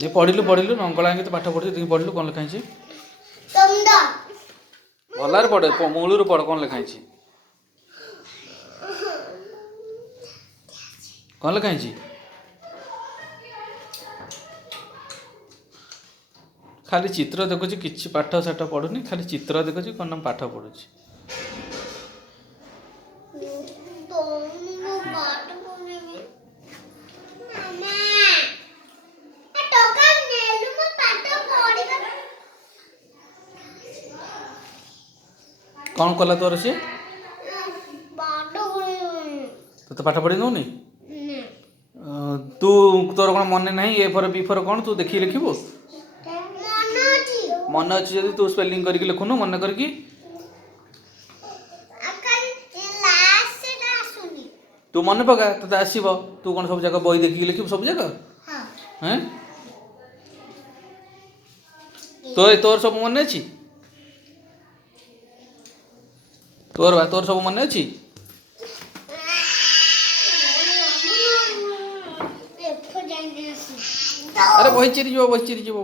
ଯେ ପଢ଼ିଲୁ ପଢ଼ିଲୁ ନଙ୍ଗଳା ତ ପାଠ ପଢ଼ିଛୁ ତୁଇ ପଢ଼ିଲୁ କ'ଣ ଲେଖା ହେଇଛି ଭଲରେ ପଢ଼େ ମୂଳରୁ ପଢ଼ କ'ଣ ଲେଖା ହେଇଛି କ'ଣ ଲେଖା ହେଇଛି ଖାଲି ଚିତ୍ର ଦେଖୁଛି କିଛି ପାଠ ସାଠ ପଢ଼ୁନି ଖାଲି ଚିତ୍ର ଦେଖୁଛି କ'ଣ ନା ପାଠ ପଢ଼ୁଛି କ'ଣ କଲା ତୋର ସିଏ ତୋତେ ପାଠ ପଢ଼ି ଦେଉନି ତୁ ତୋର କ'ଣ ମନେ ନାହିଁ ଏ ଫର ବି ଫର କ'ଣ ତୁ ଦେଖିକି ଲେଖିବୁ ମନେ ଅଛି ଯଦି ତୁ ସ୍ପେଲିଂ କରିକି ଲେଖୁନୁ ମନେ କରିକି ତୁ ମନେ ପକା ତୋତେ ଆସିବ ତୁ କ'ଣ ସବୁ ଜାଗା ବହି ଦେଖିକି ଲେଖିବୁ ସବୁ ଜାଗା ହଁ ତୋର ସବୁ ମନେ ଅଛି ତୋର ସବୁ ମନେ ଅଛି ଆରେ ବହି ଚିରି ଯିବ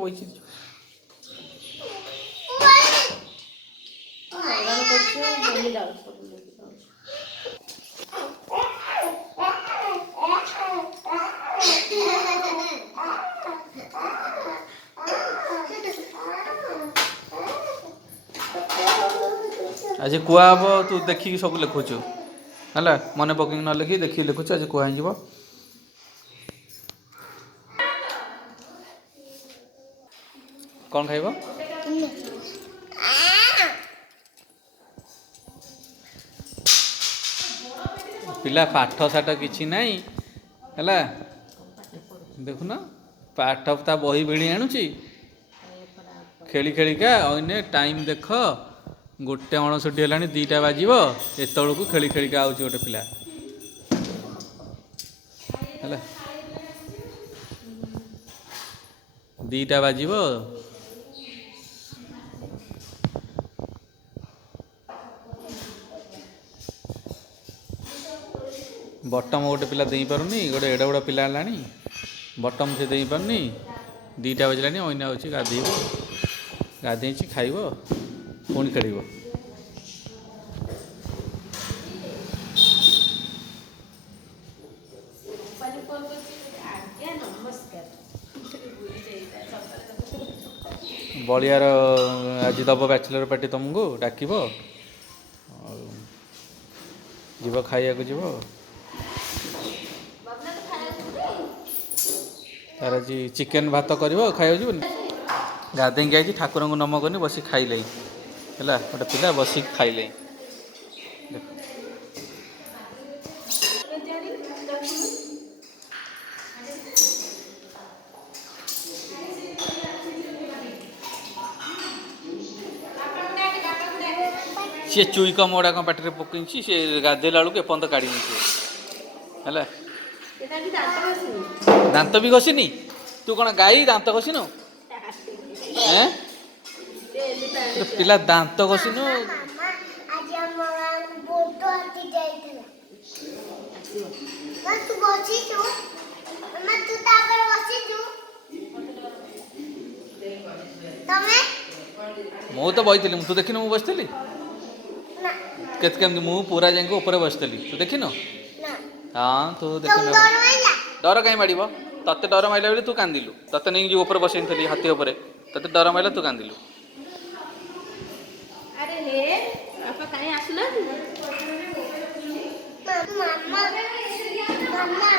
ଆଜି କୁହା ହବ ତୁ ଦେଖିକି ସବୁ ଲେଖୁଛୁ ହେଲା ମନେ ପକେଇକି ନ ଲେଖି ଦେଖିକି ଲେଖୁଛୁ ଆଜି କୁହା ହେଇଯିବ କ'ଣ ଖାଇବ ପିଲା ପାଠ ସାଠ କିଛି ନାହିଁ ହେଲା ଦେଖୁନ ପାଠ ତା ବହି ଭିଣି ଆଣୁଛି ଖେଳି ଖେଳିକା ଅଇନେ ଟାଇମ୍ ଦେଖ 1:59 ହେଲାଣି 2ଟା ବାଜିବ ଏତେବେଳକୁ ଖେଳି ଖେଳିକା ଆଉଛି ଗୋଟେ ପିଲା ହେଲା 2ଟା ବାଜିବ ବଟମ ଗୋଟେ ପିଲା ଦେଇପାରୁନି ଗୋଟେ ଏଡ଼େ ବଡ଼ ପିଲା ହେଲାଣି ବଟମ ସେ ଦେଇପାରୁନି 2ଟା ବାଜିଲାଣି ଅଇନା ହେଉଛି ଗାଧେଇବ ଗାଧେଇଛି ଖାଇବ ପୁଣି ଖେଳିବ ବଳିଆର ଆଜି ଦେବ ବ୍ୟାଚଲର ପାର୍ଟି ତୁମକୁ ଡାକିବ ଯିବ ଖାଇବାକୁ ଯିବ ତାର ଆଜି ଚିକେନ୍ ଭାତ କରିବ ଖାଇବାକୁ ଯିବନି ଗାଧେଇକି ଆଇଛି ଠାକୁରଙ୍କୁ ନମ କରିନି ବସିକି ଖାଇଲେ ହେଲା ଗୋଟେ ପିଲା ବସିକି ଖାଇଲେ सी चुई कम गुड़ा कौन पाटे पकई सी गाधेला बेलू एपर्त काढ़ी है दांत भी घसीनी तू कौन गाई दांत घसीनु पिला दांत घसीनु मु तो बही तू देखिनु मु बसती केमती मु पूरा जाए ऊपर बसती तू देखिन हाँ तू देख डर कहीं माड़ ते डर मारे बोले तू कांदिलु ते नहीं जो ऊपर बसई हाथी उपर ते डर मारे तू कांदिलु मामा